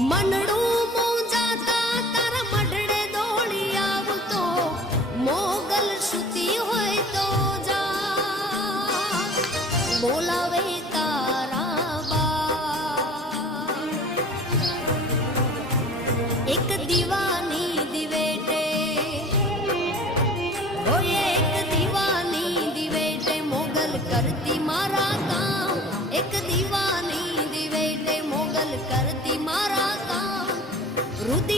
મનડું મોંજાતા તારા મઢડે દોડી આવતો મોગલ સુતી હોય તો જા બોલાવે તારા બા એક દીવાની દિવેટે હોય એક દીવાની દિવેટે મોગલ કરતી મારા કામ એક દીવાની દિવેટે મોગલ કરતી મારા કામ રુધિ